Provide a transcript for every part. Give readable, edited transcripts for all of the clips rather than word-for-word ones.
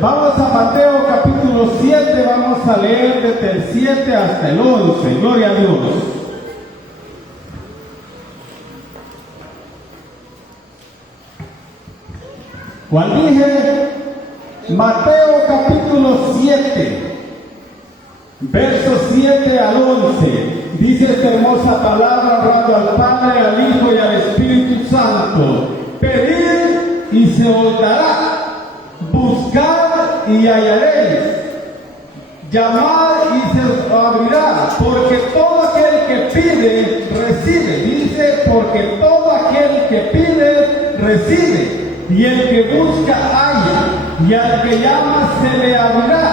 Vamos a Mateo capítulo 7, vamos a leer desde el 7 hasta el 11. Gloria a Dios. Cual dije, Mateo capítulo 7, versos 7 al 11. Dice esta hermosa palabra, honrando al Padre, al Hijo y al Espíritu Santo. Pedid y se os dará. Buscad y hallaréis, llamad y se os abrirá, porque todo aquel que pide, recibe. Dice, porque todo aquel que pide, recibe, y el que busca, halla, y al que llama, se le abrirá.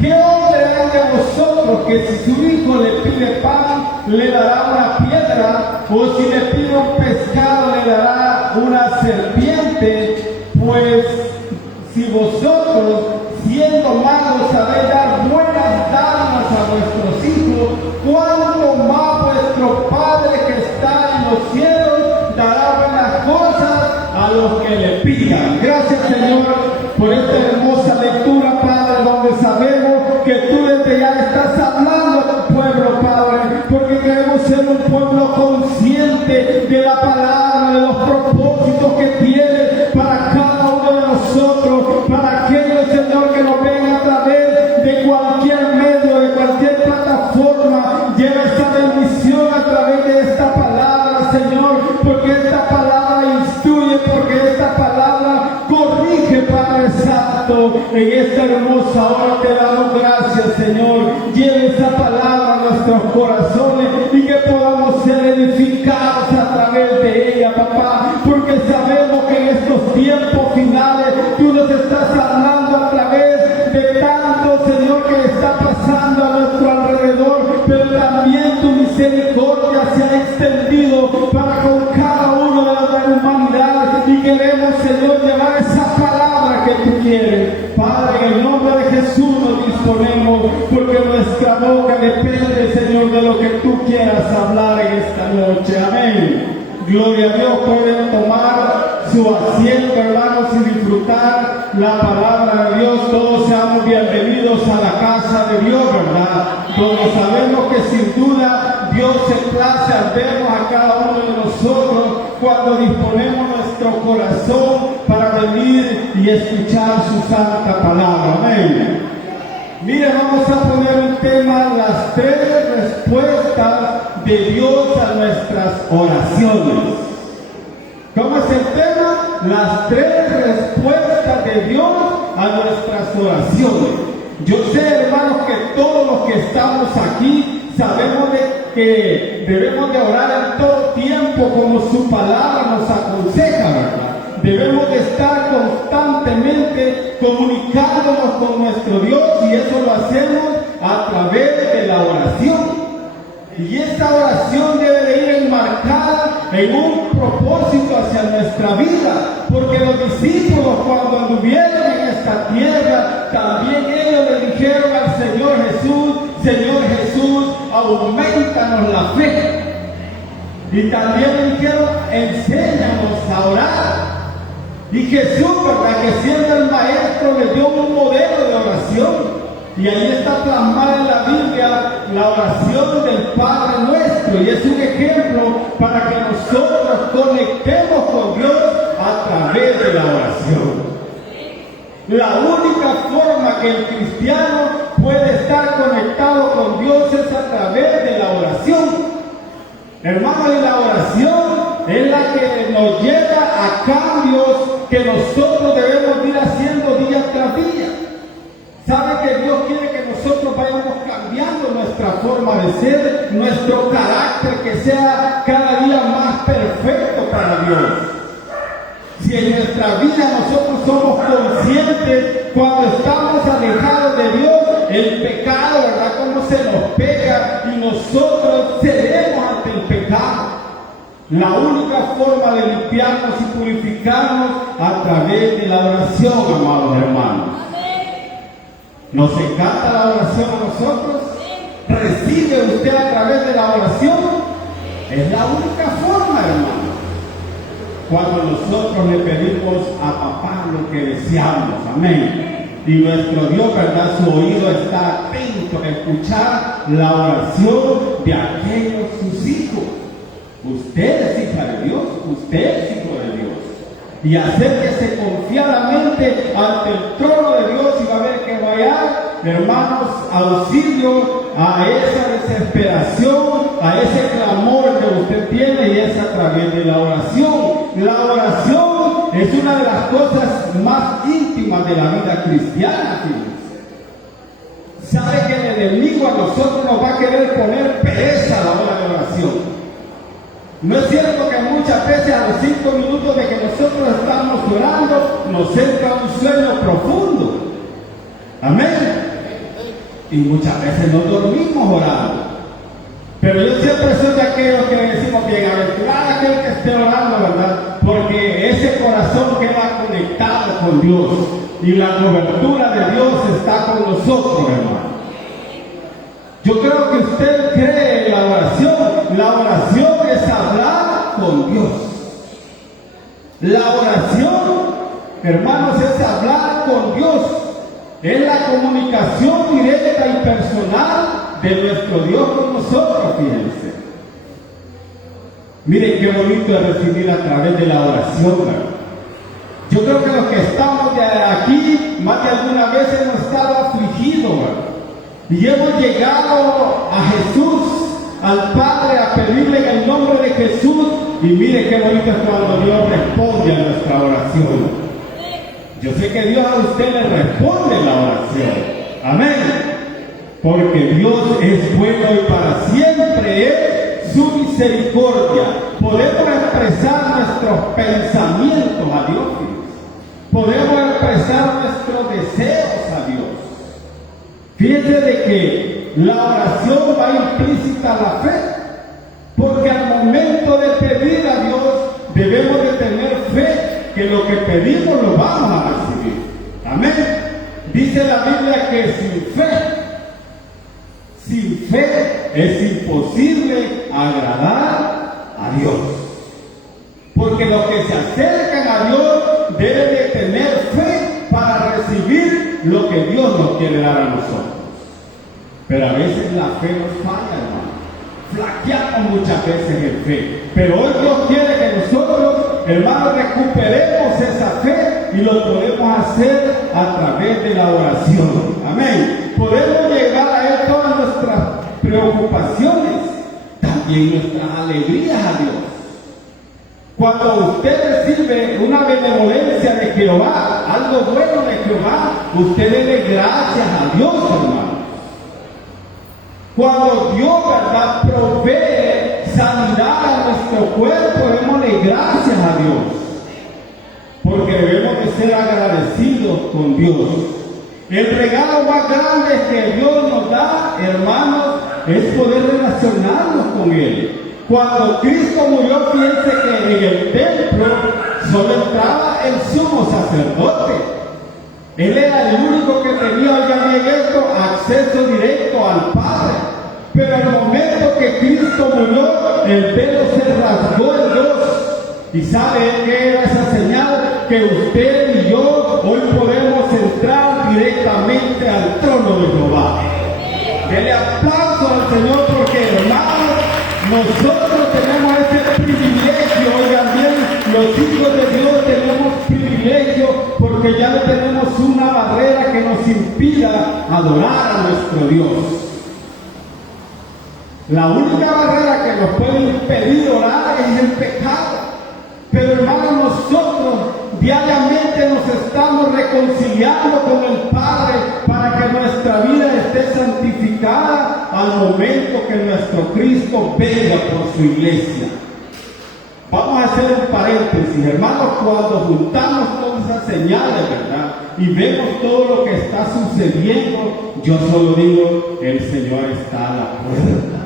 ¿Qué hombre hay de vosotros que si su hijo le pide pan, le dará una piedra, o si le pide un pescado, le dará una serpiente? Pues si vosotros, siendo malos, sabéis dar buenas dádivas a vuestros hijos, ¿cuánto más vuestro Padre que está en los cielos dará buenas cosas a los que le pidan? Gracias, Señor, por esta hermosa lectura, Padre, donde sabemos que tú desde ya estás hablando a tu pueblo, Padre, porque queremos ser un pueblo consciente de la palabra, de los propósitos que tiene para cada uno de nosotros, para aquellos, Señor, que nos ven a través de cualquier medio, de cualquier plataforma. Lleva esta bendición a través de esta palabra, Señor, porque esta palabra instruye, porque esta palabra corrige, Padre Santo. En esta hermosa hora te damos gracias, Señor. Lleva esta palabra a nuestros corazones y que podamos ser edificados a través de ella, papá, porque sabemos que en estos tiempos finales tú nos estás hablando a través de tanto, Señor, que está pasando a nuestro alrededor, pero también tu misericordia se ha extendido para con cada uno de la humanidad, y queremos, Señor, llevar esa palabra que tú quieres. Padre, en el nombre de Jesús nos disponemos, porque nuestra boca depende, Señor, de lo que tú quieras hablar en esta noche. Amén. Gloria a Dios. Pueden tomar su asiento, hermanos, y disfrutar la palabra de Dios. Todos seamos bienvenidos a la casa de Dios, ¿verdad? Donde sabemos que sin duda Dios se place al vernos a cada uno de nosotros cuando disponemos nuestro corazón para venir y escuchar su santa palabra. Amén. Mire, vamos a poner un tema: las 3 respuestas de Dios a nuestras oraciones. ¿Cómo es el tema? Las 3 respuestas de Dios a nuestras oraciones. Yo sé, hermanos, que todos los que estamos aquí sabemos que debemos de orar en todo tiempo como su palabra nos aconseja, ¿verdad? Debemos de estar constantemente comunicándonos con nuestro Dios, y eso lo hacemos a través de la oración. Y esta oración debe de ir enmarcada en un propósito hacia nuestra vida, porque los discípulos, cuando anduvieron en esta tierra, también ellos le dijeron al Señor Jesús: Señor Jesús, aumentanos la fe. Y también le dijeron: enséñanos a orar. Y Jesús, ¿verdad?, que siendo el maestro, le dio un modelo de oración. Y ahí está plasmada en la Biblia la oración del Padre Nuestro, y es un ejemplo para que nosotros conectemos con Dios a través de la oración. La única forma que el cristiano puede estar conectado con Dios es a través de la oración. Hermanos, y la oración es la que nos lleva a cambios que nosotros debemos ir haciendo día tras día. ¿Sabe que Dios quiere que nosotros vayamos cambiando nuestra forma de ser, nuestro carácter, que sea cada día más perfecto para Dios? Si en nuestra vida nosotros somos conscientes cuando estamos alejados de Dios, el pecado, ¿verdad?, cómo se nos pega, y nosotros cedemos ante el pecado. La única forma de limpiarnos y purificarnos a través de la oración, amados hermanos. ¿Nos encanta la oración a nosotros? ¿Recibe usted a través de la oración? Es la única forma, hermano. Cuando nosotros le pedimos a papá lo que deseamos, amén. Y nuestro Dios, ¿verdad? Su oído está atento a escuchar la oración de aquellos sus hijos. Usted es hija de Dios, usted es hijo de Dios. Y acérquese confiadamente ante el trono de Dios y va a ver que va a hallar, hermanos, auxilio a esa desesperación, a ese clamor que usted tiene, y es a través de la oración. La oración es una de las cosas más íntimas de la vida cristiana, fíjense. Sabe que el enemigo a nosotros nos va a querer poner pereza a la hora de oración. No es cierto que muchas veces a los 5 minutos de que nosotros estamos orando nos entra un sueño profundo. Amén. Y muchas veces no dormimos orando. Pero yo siempre soy de aquellos que decimos bienaventurado aquel que esté orando, ¿verdad? Porque ese corazón queda conectado con Dios y la cobertura de Dios está con nosotros, hermano. Yo creo que usted cree en la oración. La oración es hablar con Dios. La oración, hermanos, es hablar con Dios. Es la comunicación directa y personal de nuestro Dios con nosotros, fíjense. Miren qué bonito es recibir a través de la oración, ¿verdad? Yo creo que los que estamos de aquí, más de alguna vez hemos estado afligidos, ¿verdad? Y hemos llegado a Jesús, al Padre, a pedirle en el nombre de Jesús. Y mire qué bonito es cuando Dios responde a nuestra oración. Yo sé que Dios a usted le responde la oración. Amén. Porque Dios es bueno y para siempre es su misericordia. Podemos expresar nuestros pensamientos a Dios. Podemos expresar nuestros deseos a Dios. Fíjense de que la oración va implícita a la fe, porque al momento de pedir a Dios debemos de tener fe que lo que pedimos lo vamos a recibir. Amén. Dice la Biblia que sin fe es imposible agradar a Dios, porque los que se acercan a Dios deben de tener fe para recibir lo que Dios nos quiere dar a nosotros. Pero a veces la fe nos falla, hermano. Flaqueamos muchas veces en fe. Pero hoy Dios quiere que nosotros, hermanos, recuperemos esa fe y lo podemos hacer a través de la oración. Amén. Podemos llegar a Él todas nuestras preocupaciones, también nuestras alegrías a Dios. Cuando usted recibe una benevolencia de Jehová, algo bueno de Jehová, usted debe gracias a Dios, hermano. Cuando Dios, ¿verdad?, provee sanidad a nuestro cuerpo, démosle gracias a Dios. Porque debemos de ser agradecidos con Dios. El regalo más grande que Dios nos da, hermanos, es poder relacionarnos con Él. Cuando Cristo murió, fíjense que en el templo solo entraba el sumo sacerdote. Él era el único que tenía, oigan bien esto, acceso directo al Padre. Pero al momento que Cristo murió, el velo se rasgó en dos. ¿Y sabe qué era esa señal? Que usted y yo hoy podemos entrar directamente al trono de Jehová. Dele aplauso al Señor porque, hermanos, nosotros tenemos ese privilegio. Oigan bien, los hijos de Dios tenemos privilegio porque ya no tenemos una barrera que nos impida adorar a nuestro Dios. La única barrera que nos puede impedir orar es el pecado. Pero hermanos, nosotros diariamente nos estamos reconciliando con el Padre para que nuestra vida esté santificada al momento que nuestro Cristo venga por su iglesia. Vamos a hacer un paréntesis, hermanos, cuando juntamos todas esas señales, ¿verdad?, y vemos todo lo que está sucediendo, yo solo digo, el Señor está a la puerta.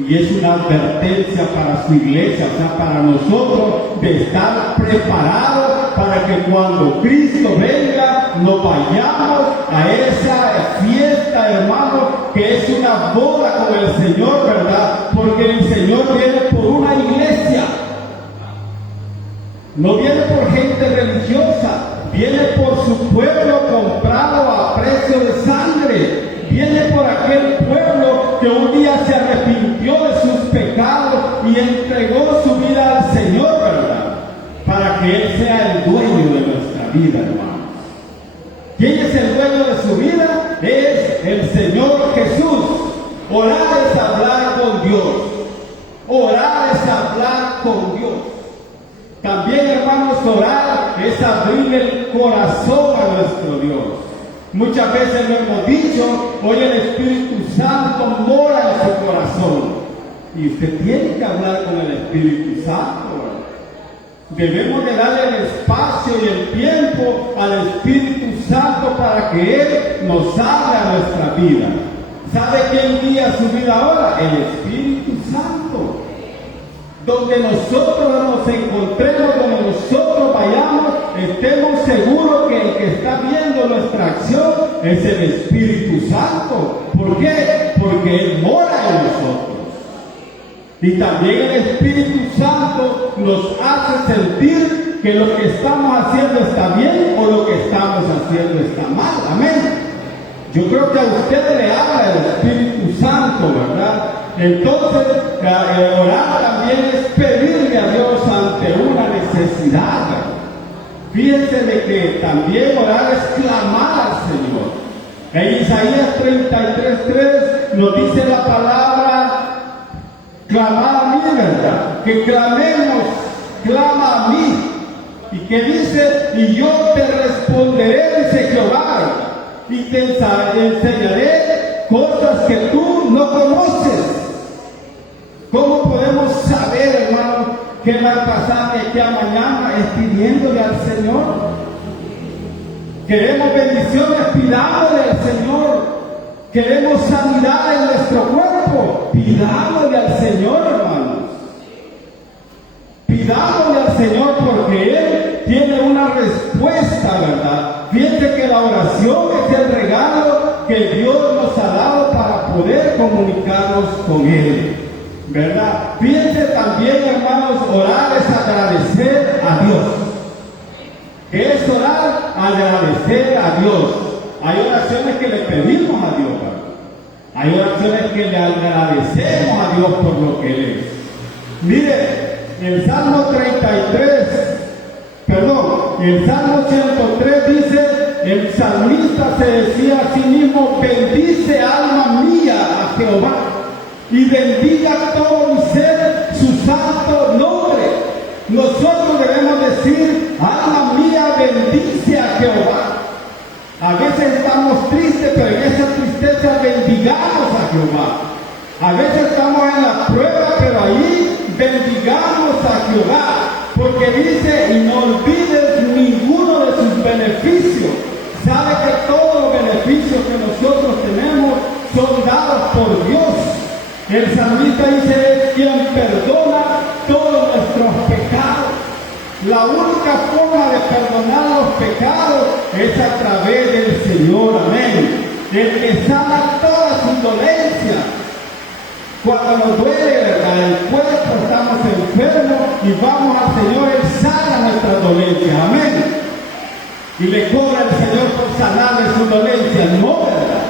Y es una advertencia para su iglesia, o sea, para nosotros, de estar preparados para que cuando Cristo venga, nos vayamos a esa fiesta, hermano, que es una boda con el Señor, ¿verdad? Porque el Señor viene por una iglesia. No viene por gente religiosa, viene por su pueblo comprado vida, hermanos. ¿Quién es el dueño de su vida? Es el Señor Jesús. Orar es hablar con Dios. Orar es hablar con Dios. También, hermanos, orar es abrir el corazón a nuestro Dios. Muchas veces lo hemos dicho, hoy el Espíritu Santo mora en su corazón. Y usted tiene que hablar con el Espíritu Santo. Debemos de darle el espacio y el tiempo al Espíritu Santo para que Él nos hable a nuestra vida. ¿Sabe quién guía su vida ahora? El Espíritu Santo. Donde nosotros nos encontremos, donde nosotros vayamos, estemos seguros que el que está viendo nuestra acción es el Espíritu Santo. ¿Por qué? Porque Él mora en nosotros. Y también el Espíritu Santo nos hace sentir que lo que estamos haciendo está bien o lo que estamos haciendo está mal. Amén. Yo creo que a usted le habla el Espíritu Santo, ¿verdad? Entonces, orar también es pedirle a Dios ante una necesidad. Fíjense de que también orar es clamar al Señor. En Isaías 33:3 nos dice la palabra clamar a mí, ¿verdad? Que clamemos, clama a mí. Y que dice, y yo te responderé, dice Jehová, y te enseñaré cosas que tú no conoces. ¿Cómo podemos saber, hermano, que va a pasar de aquí a mañana? Es pidiéndole al Señor. Queremos bendiciones, pidámosle al Señor. Queremos sanidad en nuestro cuerpo, pidámosle al Señor, hermanos. Pidámosle al Señor porque Él tiene una respuesta, ¿verdad? Fíjense que la oración es el regalo que Dios nos ha dado para poder comunicarnos con Él, ¿verdad? Fíjense también, hermanos, orar es agradecer a Dios. ¿Qué es orar? Agradecer a Dios. Hay oraciones que le pedimos a Dios, ¿verdad? Hay oraciones que le agradecemos a Dios por lo que Él es. Mire, el Salmo 103 dice, el salmista se decía a sí mismo, bendice alma mía a Jehová y bendiga todo mi ser su santo nombre. Nosotros debemos decir, alma mía bendice a Jehová. A veces estamos tristes, pero en esa tristeza bendigamos a Jehová. A veces estamos en la prueba, pero ahí bendigamos a Jehová. Porque dice, y no olvides ninguno de sus beneficios. Sabe que todos los beneficios que nosotros tenemos son dados por Dios. El salmista dice, es quien perdona todos nuestros pecados. La única forma de perdonar los pecados es a través del Señor, amén. El que sana todas sus dolencias. Cuando nos duele, ¿verdad?, el cuerpo, estamos enfermos y vamos al Señor, Él sana nuestras dolencias, amén. Y le cobra al Señor por sanarle sus dolencias, no, ¿verdad?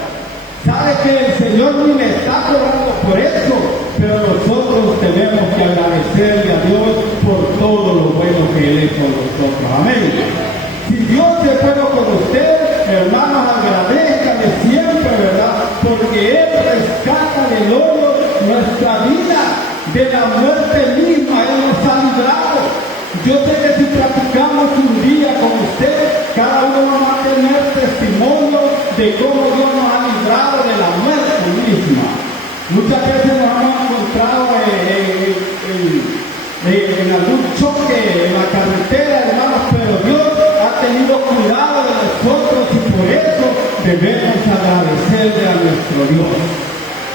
Sabe que el Señor ni le está cobrando por eso, pero nosotros tenemos que agradecerle a Dios por todo lo bueno que Él es con nosotros, amén. Si Dios es bueno con usted, hermanos, agradezcanle siempre, ¿verdad? Porque Él rescata del hoyo nuestra vida, de la muerte misma. Él nos ha librado. Yo sé que si practicamos un día con usted, cada uno va a tener testimonio de cómo Dios nos ha librado de la muerte misma. Muchas veces nos hemos encontrado en algún choque en la carretera, hermanos, pero Dios ha tenido cuidado de nosotros y por eso debemos agradecerle a nuestro Dios.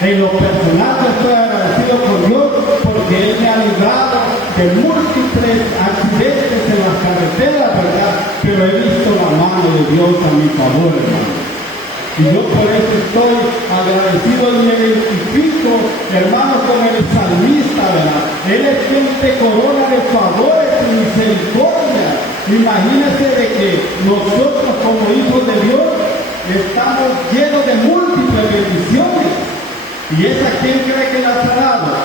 En lo personal estoy agradecido con Dios porque Él me ha librado de múltiples accidentes en las carreteras, ¿verdad? Pero he visto la mano de Dios a mi favor, hermano. Y yo por eso estoy agradecido y me identifico, hermano, con el salmista, ¿verdad? Él es quien te corona de favores y misericordia. Imagínese de que nosotros como hijos de Dios estamos llenos de múltiples bendiciones. ¿Y esa quién cree que las ha dado?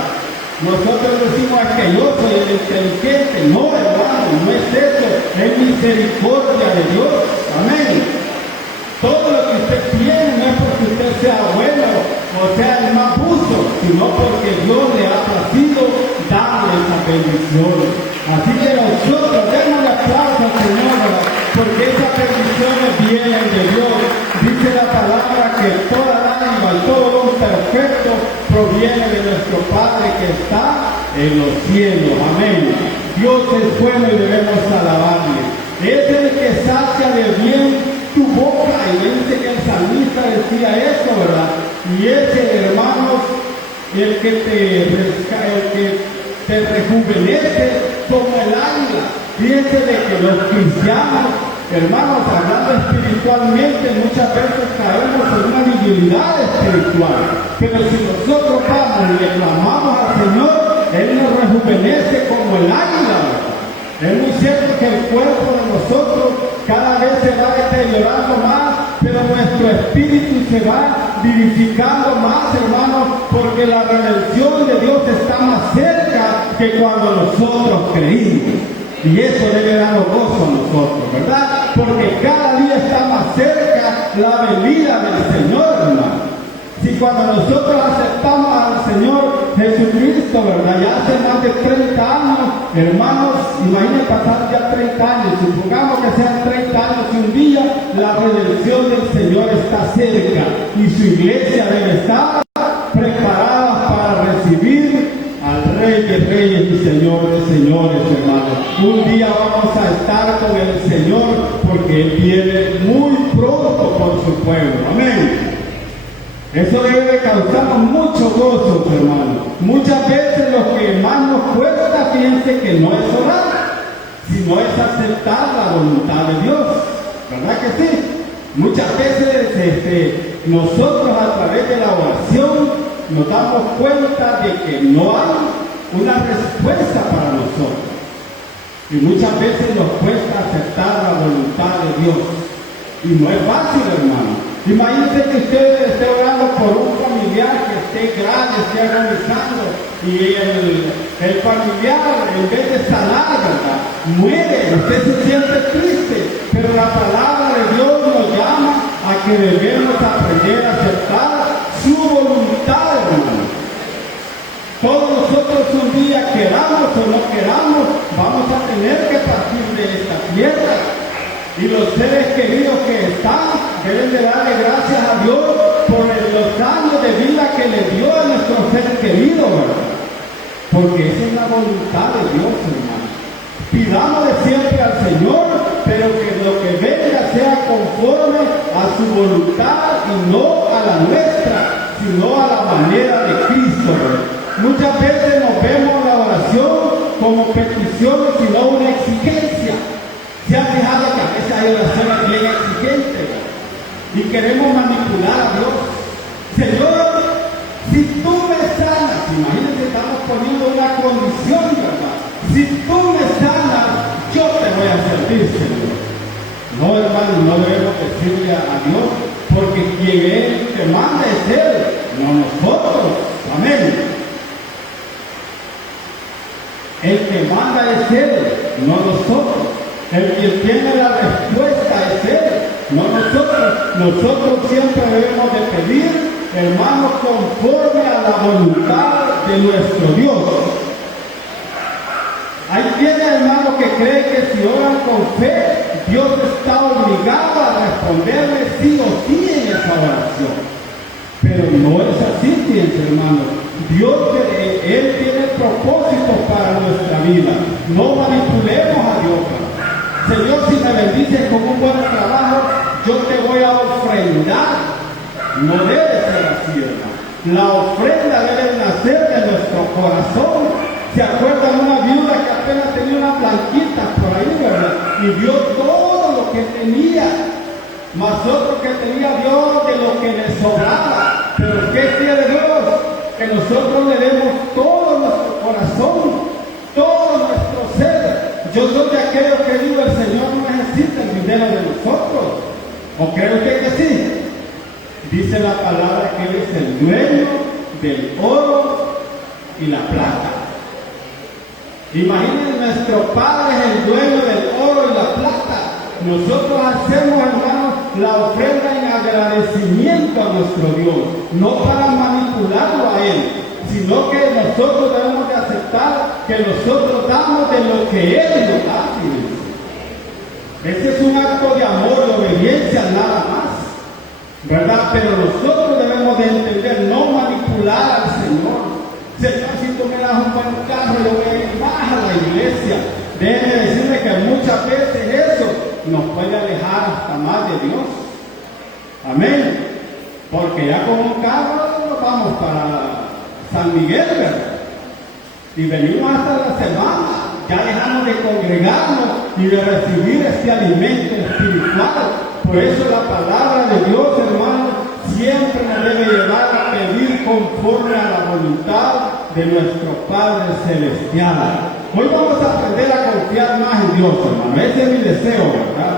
Nosotros decimos que yo soy el inteligente. No, hermano, no es eso. Es misericordia de Dios. Amén. Todo lo que usted tiene no es porque usted sea bueno o sea el más justo, sino porque Dios le ha placido darle esa bendición. Así que nosotros demos el aplauso al Señor, porque esas bendiciones vienen de Dios. Dice la palabra que toda ánima y todo don perfecto proviene de nuestro Padre que está en los cielos. Amén. Dios es bueno y debemos alabarle. Es el que sacia de bien tu boca, y dice que el salmista decía eso, ¿verdad? Y ese, hermanos, el que te rejuvenece como el águila. Fíjense de que los cristianos, hermanos, hablando espiritualmente, muchas veces caemos en una debilidad espiritual. Pero si nosotros vamos y le clamamos al Señor, Él nos rejuvenece como el águila, ¿verdad? Es muy cierto que el cuerpo de nosotros cada vez se va deteriorando más, pero nuestro espíritu se va vivificando más, hermanos, porque la redención de Dios está más cerca que cuando nosotros creímos. Y eso debe darnos gozo a nosotros, ¿verdad? Porque cada día está más cerca la venida del Señor, hermano. Si cuando nosotros aceptamos al Señor Jesucristo, ¿verdad? Ya hace más de 30 años, hermanos, imaginen pasar ya 30 años, supongamos que sean 30 años y un día, la redención del Señor está cerca y su iglesia debe estar preparada para recibir al Rey de Reyes y Señor de Señores, hermanos. Un día vamos a estar con el Señor porque Él viene muy pronto por su pueblo. Amén. Eso debe causarnos mucho gozo, hermano. Muchas veces lo que más nos cuesta, fíjense que no es orar, sino es aceptar la voluntad de Dios. ¿Verdad que sí? Muchas veces nosotros a través de la oración nos damos cuenta de que no hay una respuesta para nosotros. Y muchas veces nos cuesta aceptar la voluntad de Dios. Y no es fácil, hermano. Imagínense que usted esté orando por un familiar que esté grave, esté agonizando, y el familiar, en vez de sanar, ¿verdad?, muere. Usted se siente triste, pero la palabra de Dios nos llama a que debemos aprender a aceptar su voluntad, hermano. Todos nosotros un día, queramos o no queramos, vamos a tener que partir de esta tierra. Y los seres queridos que están deben de darle gracias a Dios por los años de vida que le dio a nuestros seres queridos, ¿verdad? Porque esa es la voluntad de Dios, hermano. Pidámosle siempre al Señor, pero que lo que venga sea conforme a su voluntad y no a la nuestra, sino a la manera de Cristo, ¿verdad? Muchas veces nos vemos la oración como petición, sino una exigencia. ¿Se ha fijado que a veces hay oraciones bien exigentes, ¿verdad? Y queremos manipular a Dios? Señor, si tú me sanas, imagínense, estamos poniendo una condición, ¿verdad? Si tú me sanas, yo te voy a servir, Señor. No, hermano, no debemos decirle a Dios, porque quien Él te manda es Él, no nosotros. Amén. El que manda es Él, no nosotros. El que tiene la respuesta es Él, no nosotros. Nosotros siempre debemos de pedir, hermanos, conforme a la voluntad de nuestro Dios. Hay quienes, hermanos, que creen que si oran con fe, Dios está obligado a responderle sí o sí en esa oración. Pero no es así, fíjense, hermanos. Dios, Él tiene propósitos para nuestra vida. No manipulemos a Dios. Señor, si me bendices con un buen trabajo, yo te voy a ofrendar. No debe ser así, hermano. La ofrenda debe nacer de nuestro corazón. ¿Se acuerdan de una viuda que apenas tenía una blanquita por ahí, verdad? Y dio todo lo que tenía. Más otro que tenía dio de lo que le sobraba. Pero ¿qué quiere Dios? Que nosotros le demos todo nuestro corazón, todo nuestro ser. Yo soy de aquellos que digo, el Señor no necesita el dinero de nosotros. ¿O cree usted que sí? Dice la palabra que Él es el dueño del oro y la plata. Imaginen, nuestro Padre es el dueño del oro y la plata. Nosotros hacemos, hermanos, la ofrenda en agradecimiento a nuestro Dios, no para manipularlo a Él, sino que nosotros debemos de aceptar que nosotros damos de lo que Él nos da. Ese es un acto de amor, de obediencia, nada más, ¿verdad? Pero nosotros debemos de entender, no manipular al Señor. Señor, si tú me das un buen carro, yo voy a ir más a la iglesia. Déjenme decirle que muchas veces eso nos puede alejar hasta más de Dios. Amén. Porque ya con un carro vamos para San Miguel, ¿verdad? Y venimos hasta la semana. Ya dejamos de congregarnos y de recibir este alimento espiritual. Por eso la palabra de Dios, hermano, siempre nos debe llevar a pedir conforme a la voluntad de nuestro Padre Celestial. Hoy vamos a aprender a confiar más en Dios, hermano. Ese es mi deseo, ¿verdad?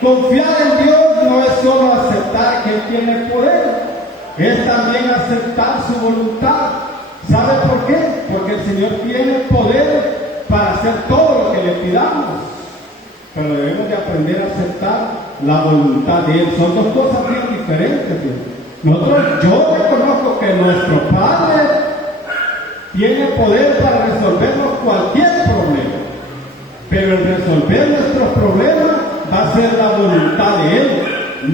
Confiar en Dios no es solo aceptar que Él tiene poder, es también aceptar su voluntad. ¿Sabe por qué? Porque el Señor tiene poder para hacer todo lo que le pidamos. Pero debemos de aprender a aceptar la voluntad de Él. Son dos cosas bien diferentes. Yo reconozco que nuestro Padre tiene poder para resolvernos cualquier problema. Pero el resolver nuestros problemas va a ser la voluntad de Él,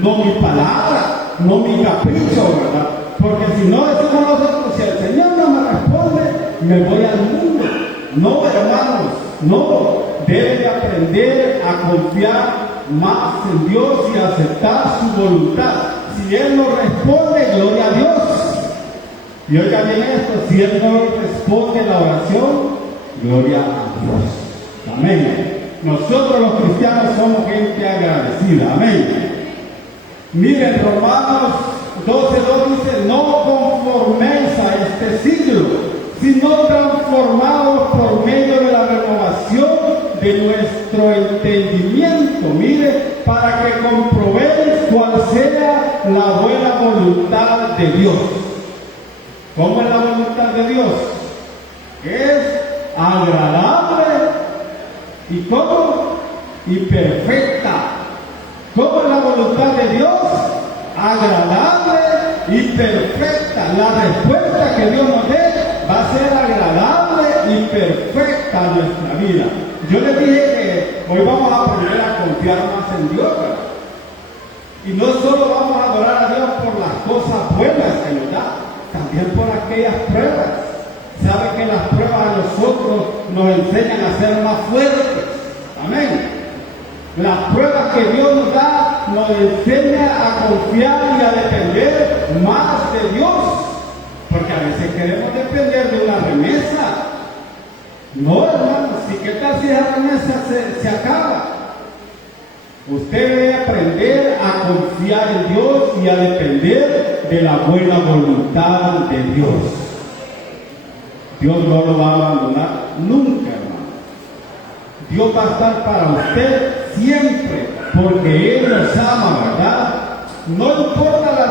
no mi palabra, no mi capricho, ¿verdad? Porque si no decimos nosotros, si el Señor no me responde, me voy al mundo. No, hermanos, no. Debe de aprender a confiar más en Dios y aceptar su voluntad. Si Él no responde, gloria a Dios. Y oiga bien esto, si Él no responde la oración, gloria a Dios. Amén. Nosotros los cristianos somos gente agradecida. Amén. Miren, Romanos 12:2 dice, no conforméis a este siglo, sino transformados por medio de la renovación de nuestro entendimiento. Mire, para que comprobéis cuál sea la buena voluntad de Dios. ¿Cómo es la voluntad de Dios? Es agradable y ¿cómo? Y perfecta. ¿Cómo es la voluntad de Dios? Agradable y perfecta. La respuesta que Dios nos dé va a ser agradable y perfecta a nuestra vida. Yo les dije que hoy vamos a aprender a confiar más en Dios, ¿verdad? Y no solo vamos a adorar a Dios por las cosas buenas que nos da, también por aquellas pruebas. Sabe que las pruebas a nosotros nos enseñan a ser más fuertes. Amén. Las pruebas que Dios nos da nos enseña a confiar y a depender más de Dios. Porque a veces queremos depender de una remesa. No, hermanos, ¿y qué tal si esa remesa se acaba? Usted debe aprender a confiar en Dios y a depender de la buena voluntad de Dios. Dios no lo va a abandonar nunca, hermano. Dios va a estar para usted siempre, porque Él nos ama, ¿verdad? No importa la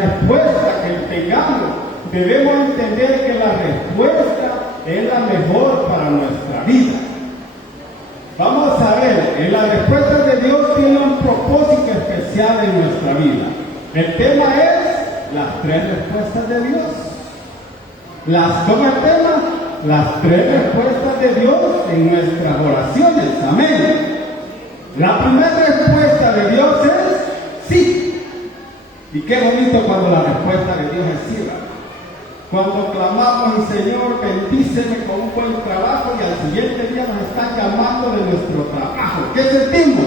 respuesta que tengamos, debemos entender que la respuesta es la mejor para nuestra vida. Vamos a ver, la respuesta de Dios tiene un propósito especial en nuestra vida. El tema es las 3 respuestas de Dios. ¿Cómo es el tema? Las 3 respuestas de Dios en nuestras oraciones. Amén. La primera respuesta de Dios es sí. Y qué bonito cuando la respuesta de Dios es sí, ¿verdad? Cuando clamamos, y Señor, bendíceme con un buen trabajo, y al siguiente día nos están llamando de nuestro trabajo. ¿Qué sentimos?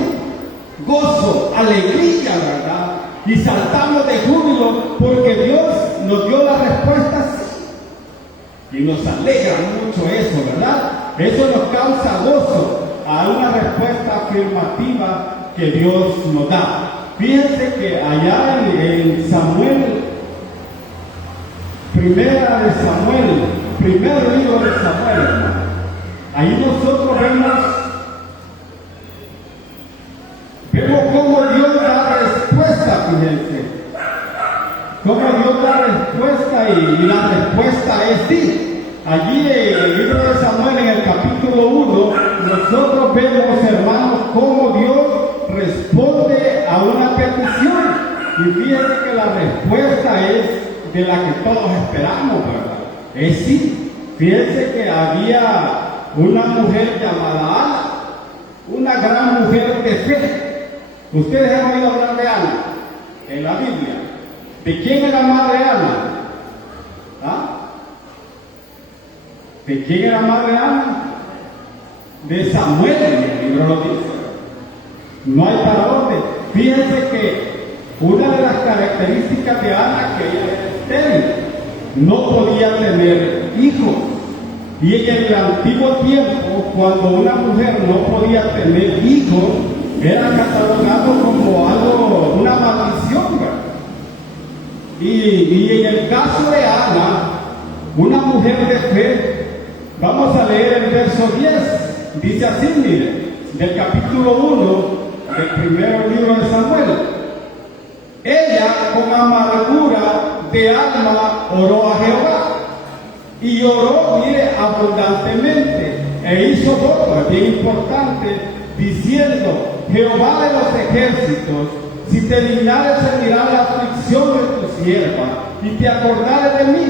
Gozo, alegría, ¿verdad? Y saltamos de júbilo porque Dios nos dio la respuesta sí. Y nos alegra mucho eso, ¿verdad? Eso nos causa gozo a una respuesta afirmativa que Dios nos da. Fíjense que allá en Samuel, primer libro de Samuel, ahí nosotros vemos cómo Dios da respuesta, fíjense. Cómo Dios da respuesta y la respuesta es sí. allí en el libro de Samuel, en el capítulo 1, nosotros vemos, hermanos, cómo Dios responde a una petición. Y fíjense que la respuesta es de la que todos esperamos, ¿verdad? Es sí. Fíjense que había una mujer llamada Ana, una gran mujer de fe. Ustedes han oído hablar de Ana en la Biblia. ¿De quién era madre Ana? ¿Ah? ¿De quién era madre Ana? De Samuel, el libro lo dice. No hay para dónde. Fíjense que una de las características de Ana, que ella era estéril, no podía tener hijos. Y en el antiguo tiempo, cuando una mujer no podía tener hijos, era catalogado como algo, una maldición, ¿verdad? Y en el caso de Ana, una mujer de fe, vamos a leer el verso 10, dice así, mire, del capítulo 1 del primer libro de Samuel. Ella con amargura de alma oró a Jehová, y oró, mire, abundantemente, e hizo voto, es bien importante, diciendo: Jehová de los ejércitos, si te dignares en mirar la aflicción de tu sierva, y te acordares de mí,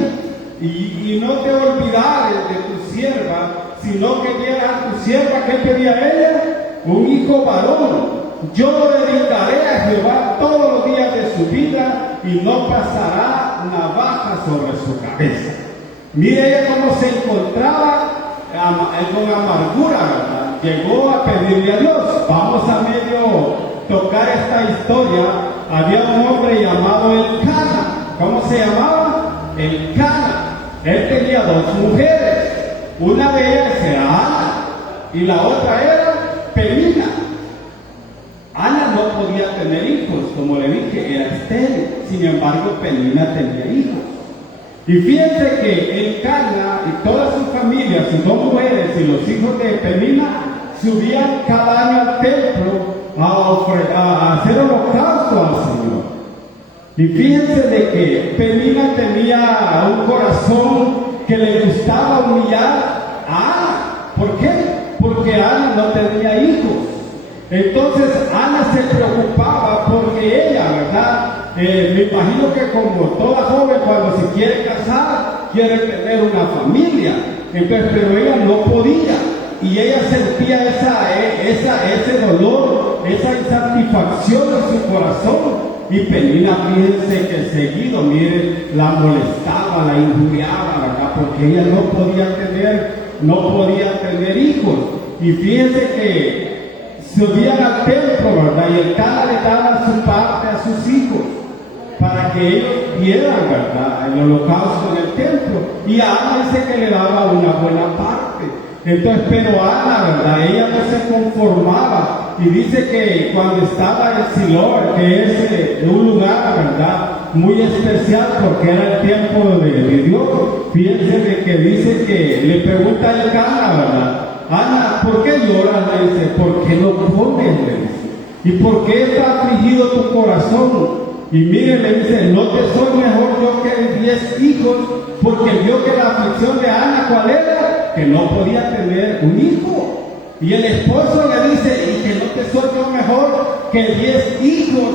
y no te olvidares de tu sierva, sino que dieras a tu sierva, ¿qué pedía ella? Un hijo varón. Yo lo dedicaré a Jehová todos los días de su vida, y no pasará navaja sobre su cabeza. Mire ella cómo se encontraba con amargura, ¿verdad? Llegó a pedirle a Dios. Vamos a medio tocar esta historia. Había un hombre llamado Elcana. ¿Cómo se llamaba? Elcana. Él tenía dos mujeres. Una de ellas era Ana y la otra era Penina. Ana no podía tener hijos, como le dije, era estéril. Sin embargo, Penina tenía hijos. Y fíjense que Elcana y toda su familia, sus dos mujeres y los hijos de Penina, subían cada año al templo a hacer holocausto al Señor. Y fíjense de que Penina tenía un corazón que le gustaba humillar a Ana. ¿Por qué? Porque Ana no tenía hijos. Entonces Ana se preocupaba porque ella, ¿verdad? Me imagino que como toda joven, cuando se quiere casar, quiere tener una familia. Entonces, pero ella no podía. Y ella sentía ese dolor, esa insatisfacción en su corazón. Y Penina, fíjense que seguido, miren, la molestaba, la injuriaba, ¿verdad? Porque ella no podía tener hijos. Y fíjense que subían al templo, ¿verdad? Y Elcana le daba su parte a sus hijos para que ellos dieran, ¿verdad?, el holocausto en el templo. Y a Ana dice que le daba una buena parte. Entonces, pero Ana, ¿verdad?, ella no se conformaba. Y dice que cuando estaba en Silo, que es un lugar, ¿verdad?, muy especial porque era el tiempo de Dios. Fíjense de que dice que le pregunta a Elcana, ¿verdad?, Ana, ¿por qué lloras? Le dice, ¿por qué no comes? Le dice, ¿y por qué está afligido tu corazón? Y mire, le dice, ¿no te soy mejor yo que 10 hijos? Porque vio que la aflicción de Ana, ¿cuál era? Que no podía tener un hijo. Y el esposo le dice, ¿y que no te soy yo mejor que 10 hijos?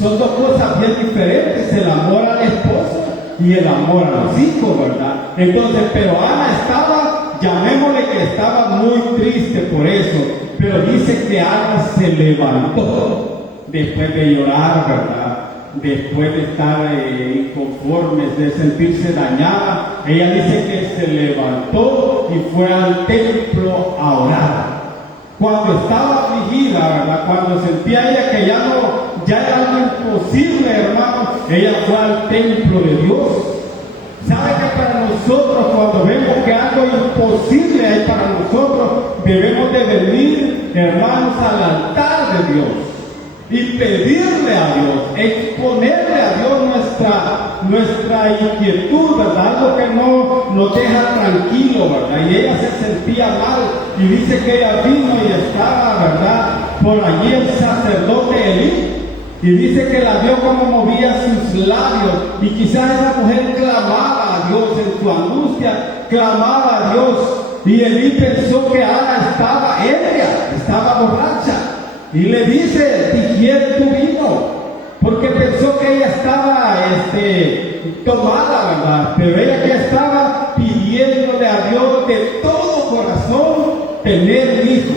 Son dos cosas bien diferentes, el amor al esposo y el amor a los hijos, ¿verdad? Entonces, pero Ana estaba, llamémosle que estaba muy triste por eso, pero dice que Ana se levantó después de llorar, ¿verdad? Después de estar inconforme, de sentirse dañada, ella dice que se levantó y fue al templo a orar. Cuando estaba afligida, ¿verdad?, cuando sentía ella que ya era algo imposible, hermano, ella fue al templo de Dios. ¿Sabe que para nosotros, cuando vemos que algo imposible hay para nosotros, debemos de venir, hermanos, al altar de Dios y pedirle a Dios, exponerle a Dios nuestra inquietud, ¿verdad?, algo que no nos deja tranquilo, ¿verdad? Y ella se sentía mal y dice que ella vino y estaba, ¿verdad?, por allí el sacerdote Elí. Y dice que la vio como movía sus labios. Y quizás esa mujer clamaba a Dios en su angustia, clamaba a Dios. Y Elí pensó que Ana estaba ebria, estaba borracha. Y le dice, ¿y quién tu vino? Porque pensó que ella estaba tomada, ¿verdad? Pero ella que estaba pidiéndole a Dios de todo corazón tener un hijo.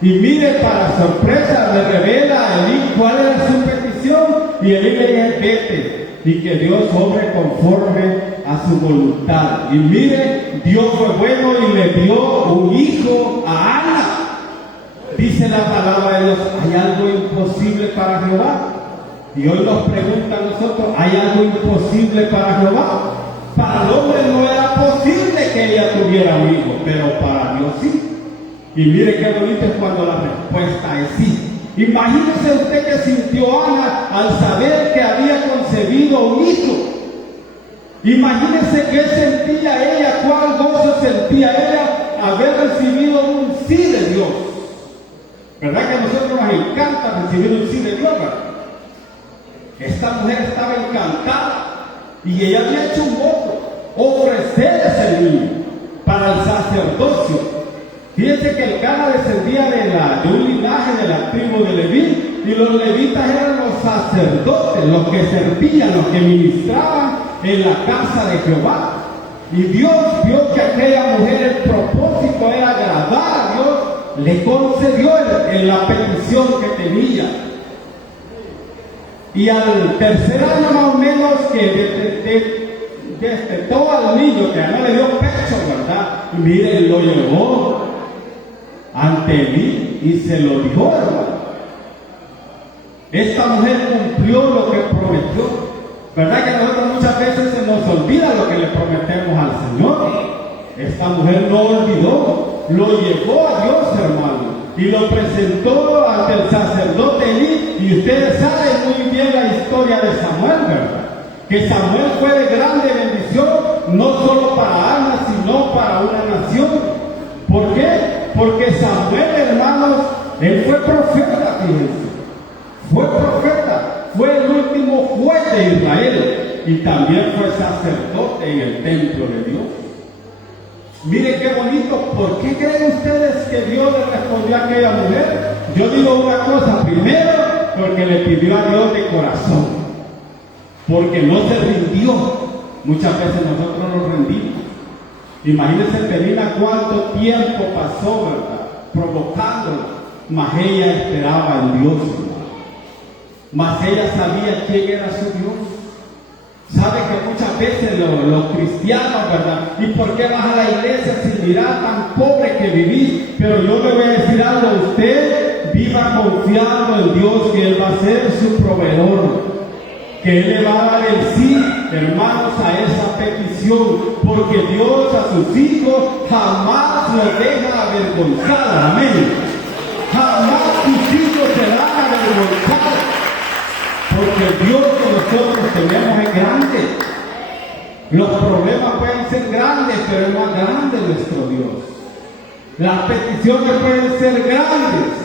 Y mire, para sorpresa, le revela a Elí cuál era su petición. Y Elí le dice, vete, y que Dios obre conforme a su voluntad. Y mire, Dios fue bueno y le dio un hijo a Ana. Dice la palabra de Dios, ¿hay algo imposible para Jehová? Y hoy nos pregunta a nosotros, ¿hay algo imposible para Jehová? Para el hombre no era posible que ella tuviera un hijo, pero para Dios sí. Y mire qué bonito es cuando la respuesta es sí. Imagínese usted que sintió Ana al saber que había concebido un hijo. Imagínese qué sentía ella, cuál gozo sentía ella haber recibido un sí de Dios. ¿Verdad que a nosotros nos encanta recibir un sí de Dios, ¿verdad? Esta mujer estaba encantada y ella había hecho un voto, ofrecer ese niño para el sacerdocio. Fíjense que el Cana descendía de un linaje de la tribu de Leví, y los levitas eran los sacerdotes, los que servían, los que ministraban en la casa de Jehová. Y Dios vio que aquella mujer, el propósito era agradar a Dios, le concedió en la petición que tenía. Y al tercer año más o menos que destetó al niño, que no le dio pecho, ¿verdad? Y miren, lo llevó ante Elí y se lo dijo, hermano. Esta mujer cumplió lo que prometió. ¿Verdad que a nosotros muchas veces se nos olvida lo que le prometemos al Señor? Esta mujer no olvidó, lo llevó a Dios, hermano, y lo presentó ante el sacerdote Elí. Y ustedes saben muy bien la historia de Samuel, ¿verdad? Que Samuel fue de grande bendición, no solo para Ana, sino para una nación. ¿Por qué? Porque Samuel, hermanos, él fue profeta, fíjense. Fue profeta, fue el último juez de Israel y también fue sacerdote en el templo de Dios. Miren qué bonito. ¿Por qué creen ustedes que Dios le respondió a aquella mujer? Yo digo una cosa, primero, porque le pidió a Dios de corazón, porque no se rindió. Muchas veces nosotros nos rendimos. Imagínense, Penina, cuánto tiempo pasó, ¿verdad?, provocándola, mas ella esperaba en Dios, ¿verdad? Mas ella sabía quién era su Dios. Sabe que muchas veces los cristianos, ¿verdad? ¿Y por qué vas a la iglesia sin mirar tan pobre que vivís? Pero yo le voy a decir algo a usted: viva confiando en Dios, que Él va a ser su proveedor, que Él le va a dar el sí, hermanos, a esa petición, porque Dios a sus hijos jamás los deja avergonzar. Amén. Jamás sus hijos serán avergonzados, porque el Dios que nosotros tenemos es grande. Los problemas pueden ser grandes, pero es más grande nuestro Dios. Las peticiones pueden ser grandes,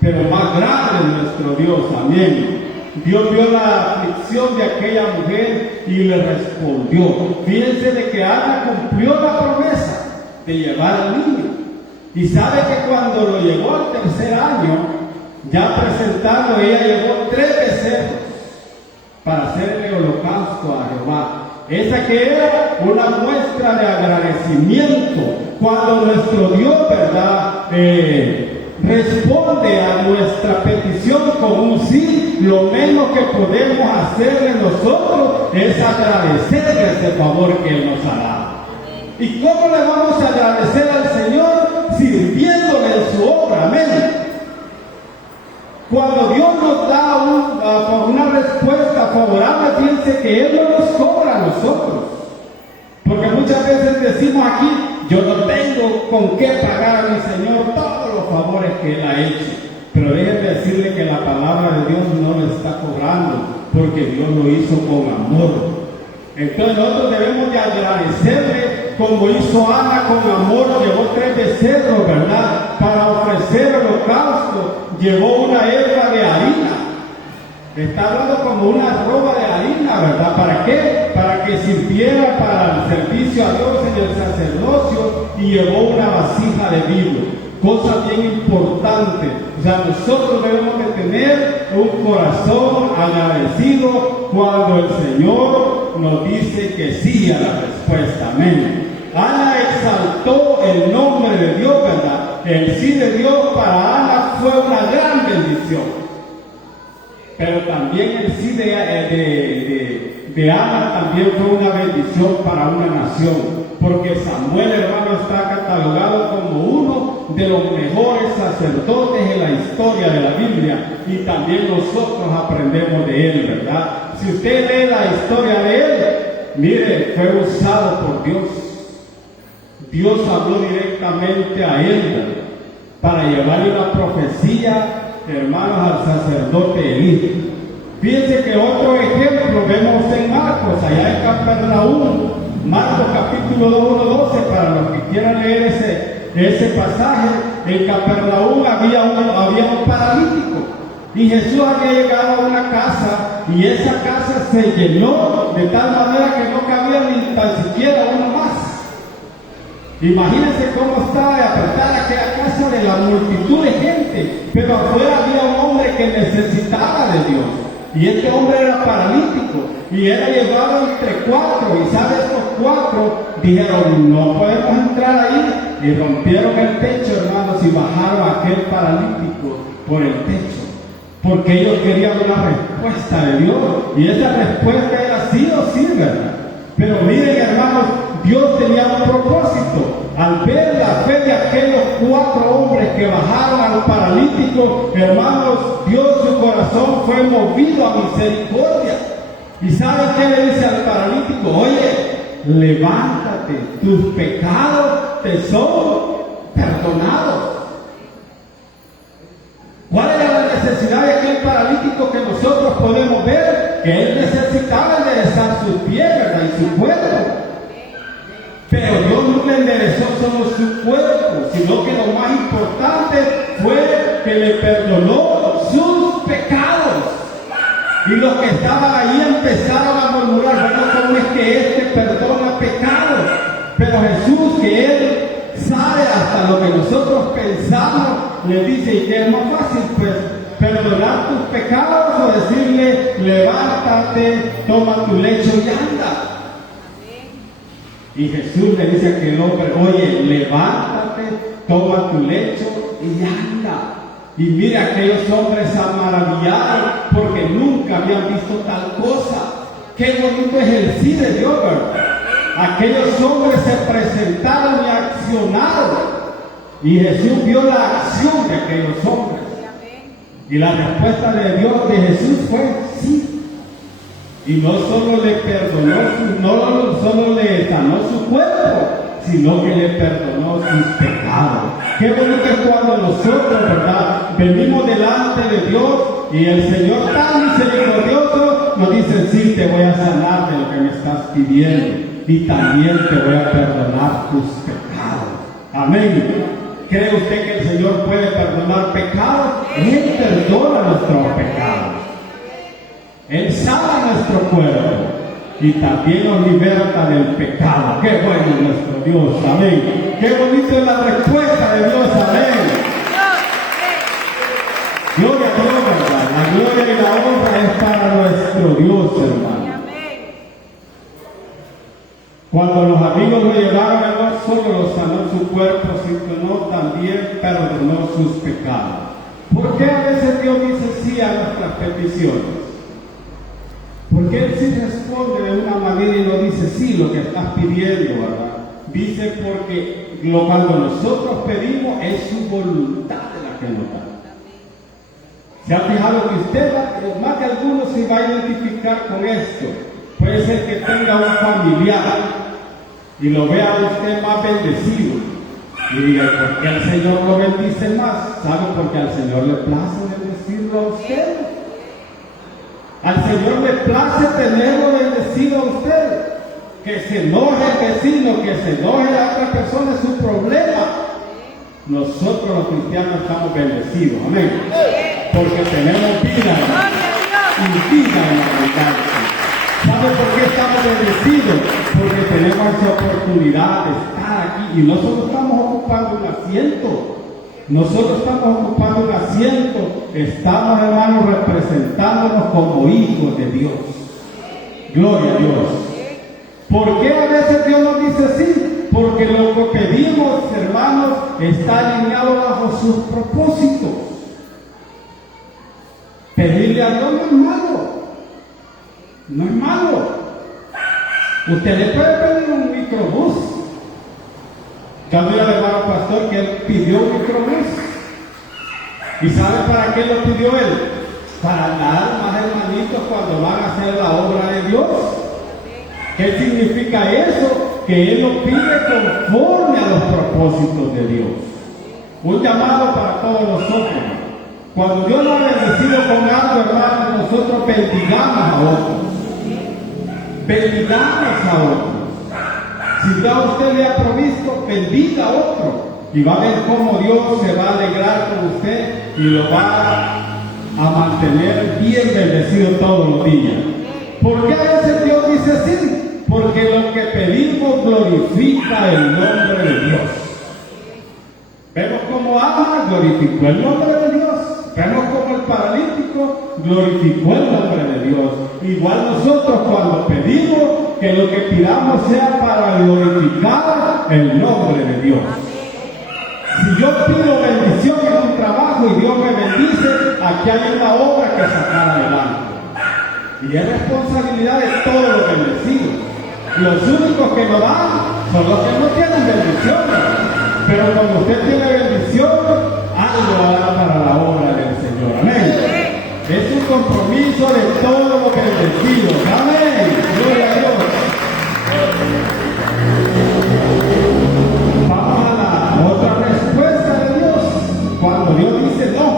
pero más grande es nuestro Dios. Amén. Dios vio la aflicción de aquella mujer y le respondió. Fíjense de que Ana cumplió la promesa de llevar al niño. Y sabe que cuando lo llevó al tercer año, ya presentando, ella llevó 3 becerros para hacerle holocausto a Jehová. Esa que era una muestra de agradecimiento. Cuando nuestro Dios, ¿verdad?, responde a nuestra petición con un sí, lo menos que podemos hacerle nosotros es agradecerle ese favor que Él nos ha dado. ¿Y cómo le vamos a agradecer al Señor? Sirviéndole en su obra. Amén. Cuando Dios nos da una respuesta favorable, piense que Él no nos cobra a nosotros. Porque muchas veces decimos aquí: yo no tengo con qué pagar a mi Señor todos los favores que Él ha hecho. Pero déjenme decirle que la palabra de Dios no lo está cobrando, porque Dios lo hizo con amor. Entonces nosotros debemos de agradecerle, como hizo Ana con amor. Llevó 3 becerros, ¿verdad?, para ofrecer holocausto. Llevó una efa de harina. Está hablando como una arroba de harina, ¿verdad? ¿Para qué? Para que sirviera para el servicio a Dios en el sacerdocio, y llevó una vasija de vino. Cosa bien importante. O sea, nosotros debemos de tener un corazón agradecido cuando el Señor nos dice que sí a la respuesta. Amén. Ana exaltó el nombre de Dios, ¿verdad? El sí de Dios para Ana fue una gran bendición. Pero también el sí de Ana también fue una bendición para una nación. Porque Samuel, hermano, está catalogado como uno de los mejores sacerdotes en la historia de la Biblia. Y también nosotros aprendemos de él, ¿verdad? Si usted lee la historia de él, mire, fue usado por Dios. Dios habló directamente a él para llevarle una profecía, hermanos, al sacerdote Elí. Fíjense que otro ejemplo vemos en Marcos, allá en Capernaum, Marcos capítulo 1:12, para los que quieran leer ese pasaje. En Capernaum había un paralítico, y Jesús había llegado a una casa, y esa casa se llenó de tal manera que no cabía ni tan siquiera uno más. Imagínense cómo estaba de apretada aquella casa de la multitud de gente, pero afuera había un hombre que necesitaba de Dios, y este hombre era paralítico, y era llevado entre 4, y ¿sabes? Estos 4 dijeron, no podemos entrar ahí, y rompieron el techo, hermanos, y bajaron a aquel paralítico por el techo, porque ellos querían una respuesta de Dios, y esa respuesta era sí o sí, ¿verdad? Pero miren, hermanos, Dios tenía un propósito. Al ver la fe de aquellos 4 hombres que bajaron al paralítico, hermanos, Dios, su corazón fue movido a misericordia. ¿Y saben qué le dice al paralítico? Oye, levántate, tus pecados te son perdonados. ¿Cuál era la necesidad de aquel paralítico que nosotros podemos ver? Que él necesitaba enderezar sus pies, ¿verdad? Y su cuerpo. Pero Dios no le enderezó solo su cuerpo, sino que lo más importante fue que le perdonó sus pecados. Y los que estaban ahí empezaron a murmurar, bueno, ¿cómo es que este perdona pecados? Pero Jesús, que Él sabe hasta lo que nosotros pensamos, le dice, ¿y qué es más fácil? Pues perdonar tus pecados, o decirle, levántate, toma tu lecho y anda. Y Jesús le dice a aquel hombre, oye, levántate, toma tu lecho y anda. Y mira, aquellos hombres se maravillaron porque nunca habían visto tal cosa. Qué bonito es el sí de Dios, ¿verdad? Aquellos hombres se presentaron y accionaron. Y Jesús vio la acción de aquellos hombres. Y la respuesta de Dios, de Jesús, fue sí. Y no solo le perdonó, no solo le sanó su cuerpo, sino que le perdonó sus pecados. Qué bonito es cuando nosotros, ¿verdad?, venimos delante de Dios y el Señor tan misericordioso nos dice, sí, te voy a sanar de lo que me estás pidiendo y también te voy a perdonar tus pecados. Amén. ¿Cree usted que el Señor puede perdonar pecados? Él perdona nuestros pecados. Él sana nuestro cuerpo y también nos liberta del pecado. ¡Qué bueno es nuestro Dios! Amén. ¡Qué bonito es la respuesta de Dios! Amén. Gloria a Dios, ¿verdad? La gloria y la honra es para nuestro Dios, hermano. Cuando los amigos lo llevaron, no solo lo sanó su cuerpo, sino también perdonó sus pecados. ¿Por qué a veces Dios dice sí a nuestras peticiones? Porque Él sí responde de una manera y no dice sí lo que estás pidiendo, ¿verdad? Dice porque cuando nosotros pedimos es su voluntad la que nos da. ¿Se ha fijado que usted, más de algunos se va a identificar con esto? Puede ser que tenga un familiar y lo vea a usted más bendecido y diga, ¿por qué el Señor lo bendice más? ¿Sabe? Porque al Señor le place bendecirlo a usted. Al Señor le place tenerlo bendecido a usted. Que se enoje el vecino, que se enoje la otra persona es su problema. Nosotros los cristianos estamos bendecidos, amén. Porque tenemos vida y vida en abundancia. ¿Sabe por qué estamos bendecidos? Porque tenemos esa oportunidad de estar aquí y nosotros estamos ocupando un asiento. Nosotros estamos ocupando un asiento, estamos, hermanos, representándonos como hijos de Dios. Gloria a Dios. ¿Por qué a veces Dios nos dice así? Porque lo que pedimos, hermanos, está alineado bajo sus propósitos. Pedirle a Dios no es malo. No es malo. Usted le puede pedir un microbús. Cuando el hermano pastor que él pidió un microbús. ¿Y sabe para qué lo pidió él? Para dar más hermanitos cuando van a hacer la obra de Dios. ¿Qué significa eso? Que él lo pide conforme a los propósitos de Dios. Un llamado para todos nosotros. Cuando Dios nos ha bendecido con algo, hermanos, nosotros bendigamos a otros. Bendigamos a otros. Si ya usted le ha provisto, bendiga a otro. Y va a ver cómo Dios se va a alegrar con usted y lo va a mantener bien bendecido todos los días. ¿Por qué a veces Dios dice así? Porque lo que pedimos glorifica el nombre de Dios. Vemos cómo Abraham glorificó el nombre de Dios. Vemos como el paralítico glorificó el nombre de Dios. Igual nosotros cuando pedimos que lo que pidamos sea para glorificar el nombre de Dios. Si yo pido bendición en un trabajo y Dios me bendice, aquí hay una obra que sacar adelante. Y es responsabilidad de todos los bendecidos. Los únicos que no dan son los que no tienen bendiciones. Pero cuando usted tiene bendición, algo hará para la obra del Señor. Amén. Es un compromiso de todos los bendecidos. Amén. Gloria a Dios. Vamos a la otra respuesta de Dios. Cuando Dios dice no.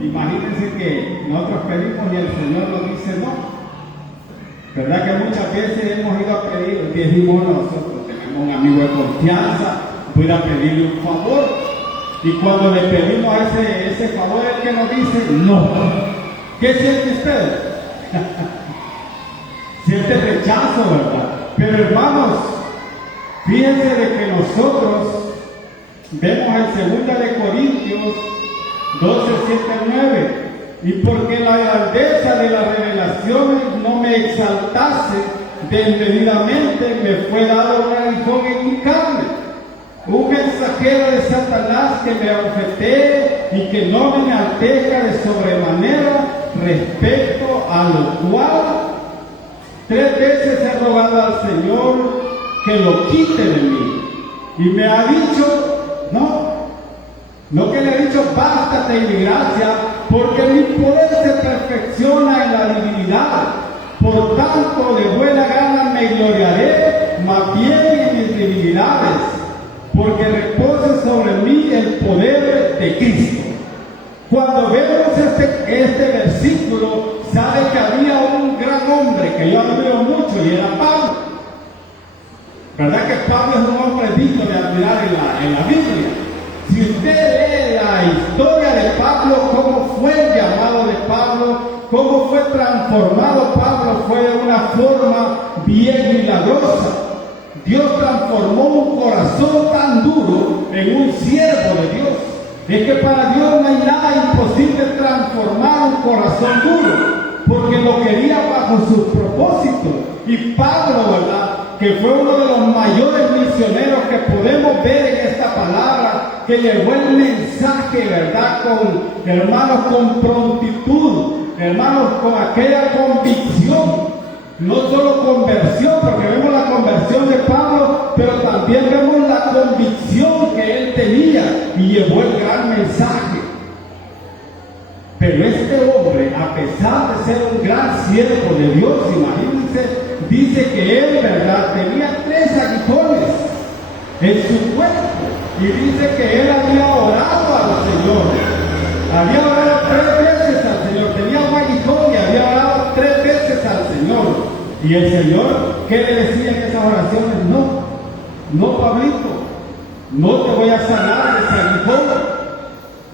Imagínense que nosotros pedimos y el Señor nos dice no. ¿Verdad que muchas veces hemos ido a pedir, decimos nosotros, tenemos un amigo de confianza, voy a pedirle un favor? Y cuando le pedimos ese favor, el que nos dice no. ¿Qué siente usted? Siente rechazo, ¿verdad? Pero hermanos, fíjense de que nosotros vemos en 2 de Corintios 12, 7, 9. Y porque la grandeza de las revelaciones no me exaltase, desmedidamente me fue dado un aguijón en mi carne, un mensajero de Satanás que me abofetee y que no me enaltezca de sobremanera, respecto a lo cual 3 veces he rogado al Señor que lo quite de mí. Y me ha dicho, no que le he dicho, bástate en mi gracia, porque mi poder se perfecciona en la divinidad. Por tanto, de buena gana me gloriaré más bien en mis debilidades, porque repose sobre mí el poder de Cristo. Cuando vemos este versículo, sabe que había un gran hombre que yo admiro mucho y era Pablo. ¿Verdad que Pablo es un hombre digno de admirar en la Biblia? Si usted lee la historia de Pablo, cómo fue el llamado de Pablo, cómo fue transformado Pablo, fue de una forma bien milagrosa. Dios transformó un corazón tan duro en un siervo de Dios. Es que para Dios no hay nada imposible transformar un corazón duro, porque lo quería bajo sus propósitos. Y Pablo, ¿verdad?, que fue uno de los mayores misioneros que podemos ver en esta palabra, que llevó el mensaje, ¿verdad?, hermanos, con prontitud, hermanos, con aquella convicción, no solo conversión, porque vemos la conversión de Pablo, pero también vemos la convicción que él tenía y llevó el gran mensaje. Pero este hombre, a pesar de ser un gran siervo de Dios, imagínense, dice que él, ¿verdad?, tenía 3 aguijones en su cuerpo. Y dice que él había orado al Señor. Había orado 3 veces al Señor. Tenía un aguijón y había orado 3 veces al Señor. Y el Señor, ¿qué le decía en esas oraciones? No, Pablito, no te voy a sanar de ese aguijón,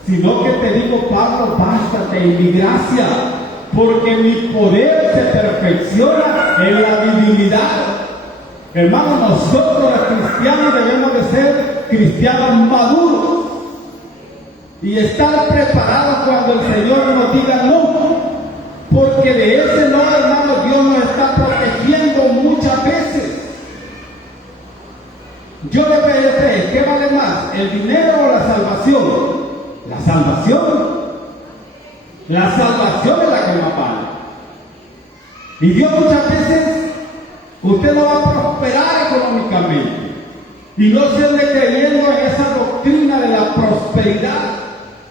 sino que te digo, Pablo, bástate en mi gracia. porque mi poder se perfecciona en la divinidad. Hermanos, nosotros los cristianos debemos de ser cristianos maduros y estar preparados cuando el Señor nos diga no, porque de ese no, hermanos, Dios nos está protegiendo muchas veces. Yo le pregunté, ¿qué vale más, el dinero o la salvación? La salvación. La salvación es la que más vale. Y Dios muchas veces, usted no va a prosperar económicamente. Y no se ande creyendo en esa doctrina de la prosperidad,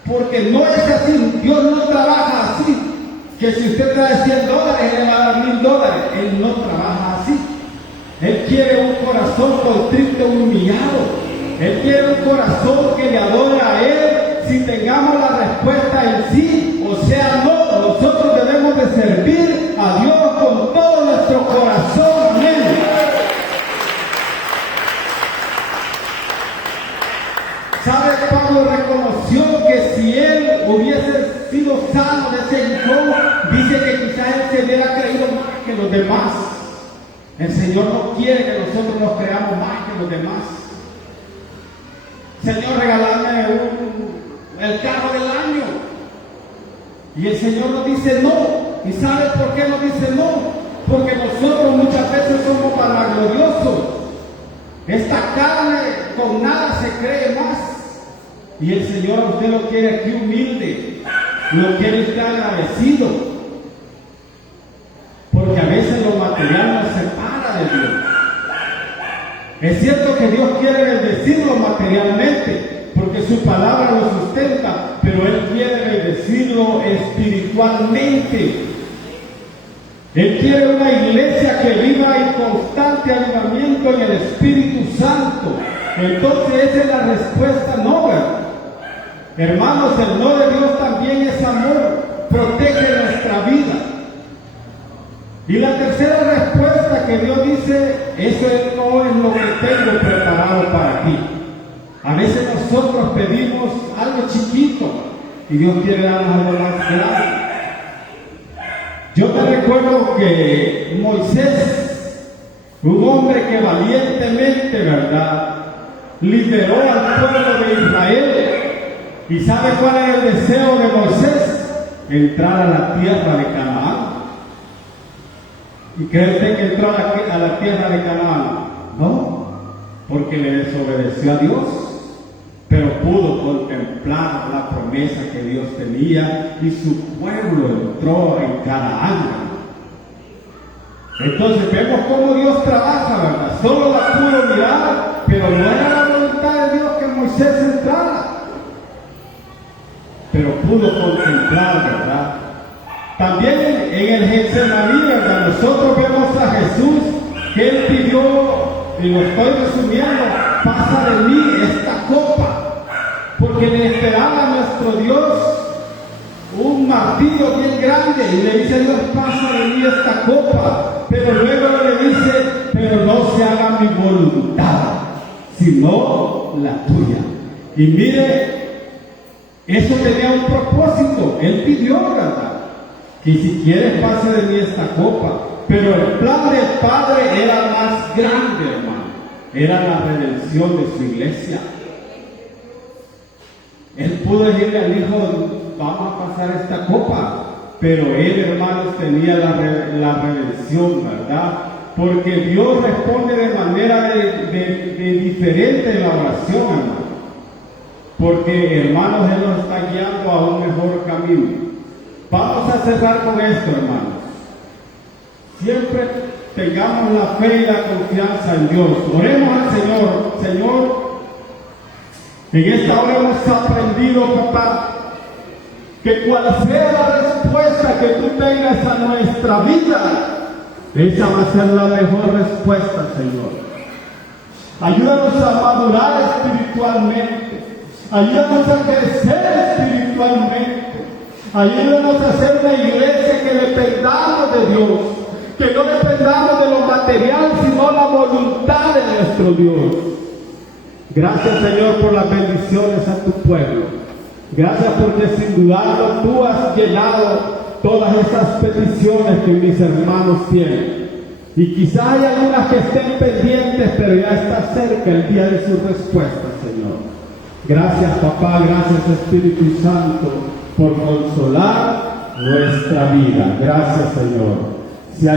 porque no es así. Dios no trabaja así, que si usted trae $100, Él le va a dar $1000. Él no trabaja así. Él quiere un corazón contrito, humillado. Él quiere un corazón que le adore a Él. Si tengamos la respuesta en sí, o sea no, nosotros debemos de servir a Dios con todo nuestro corazón. Amén. ¿Sabe? Pablo reconoció que si él hubiese sido sano de ese hijo, dice que quizás él se hubiera creído más que los demás. El Señor no quiere que nosotros nos creamos más que los demás. Señor, regálame el carro del año. Y el Señor nos dice no. ¿Y sabe por qué nos dice no? Porque nosotros muchas veces somos vanagloriosos. Esta carne con nada se cree más. Y el Señor a usted lo quiere aquí humilde. Lo quiere usted agradecido. Porque a veces lo material nos separa de Dios. Es cierto que Dios quiere bendecirlo materialmente, porque su palabra lo sustenta, pero Él quiere bendecirlo espiritualmente. Él quiere una iglesia que viva en constante avivamiento en el Espíritu Santo. Entonces esa es la respuesta no, ¿verdad? Hermanos, el no de Dios también es amor, protege nuestra vida. Y la tercera respuesta que Dios dice, eso no es lo que tengo preparado para ti. A veces nosotros pedimos algo chiquito y Dios quiere darnos algo más grande. Yo me recuerdo que Moisés, un hombre que valientemente, ¿verdad?, liberó al pueblo de Israel. ¿Y sabe cuál era el deseo de Moisés? Entrar a la tierra de Canaán. ¿Y cree usted que entró a la tierra de Canaán? No, porque le desobedeció a Dios, pero pudo contemplar la promesa que Dios tenía y su pueblo entró en Canaán. Entonces vemos cómo Dios trabaja, ¿verdad? Solo la pudo mirar, pero no era la voluntad de Dios que Moisés entrara, pero pudo contemplar, ¿verdad? También en el Getsemaní, ¿verdad?, nosotros vemos a Jesús que Él pidió, y lo estoy resumiendo, pasa de mí esta copa, porque le esperaba a nuestro Dios un martirio bien grande, y le dice Dios, pasa de mí esta copa, pero luego le dice, pero no se haga mi voluntad, sino la tuya. Y mire, eso tenía un propósito. Él pidió, ¿verdad?, que si quieres pase de mí esta copa, pero el plan del Padre era más grande, hermano. Era la redención de su iglesia. Él pudo decirle al Hijo, vamos a pasar esta copa, pero él, hermanos, tenía la redención, ¿verdad? Porque Dios responde de manera de diferente en la oración, hermano. Porque, hermanos, Él nos está guiando a un mejor camino. Vamos a cerrar con esto, hermanos. Siempre tengamos la fe y la confianza en Dios. Oremos al Señor. Señor, en esta hora hemos aprendido, papá, que cual sea la respuesta que tú tengas a nuestra vida, esa va a ser la mejor respuesta, Señor. Ayúdanos a madurar espiritualmente. Ayúdanos a crecer espiritualmente. Ayúdanos a ser una iglesia que dependamos de Dios, que no dependamos de lo material, sino la voluntad de nuestro Dios. Gracias, Señor, por las bendiciones a tu pueblo. Gracias porque sin dudarlo tú has llenado todas esas peticiones que mis hermanos tienen. Y quizá hay algunas que estén pendientes, pero ya está cerca el día de su respuesta, Señor. Gracias, papá, gracias, Espíritu Santo, por consolar nuestra vida. Gracias, Señor.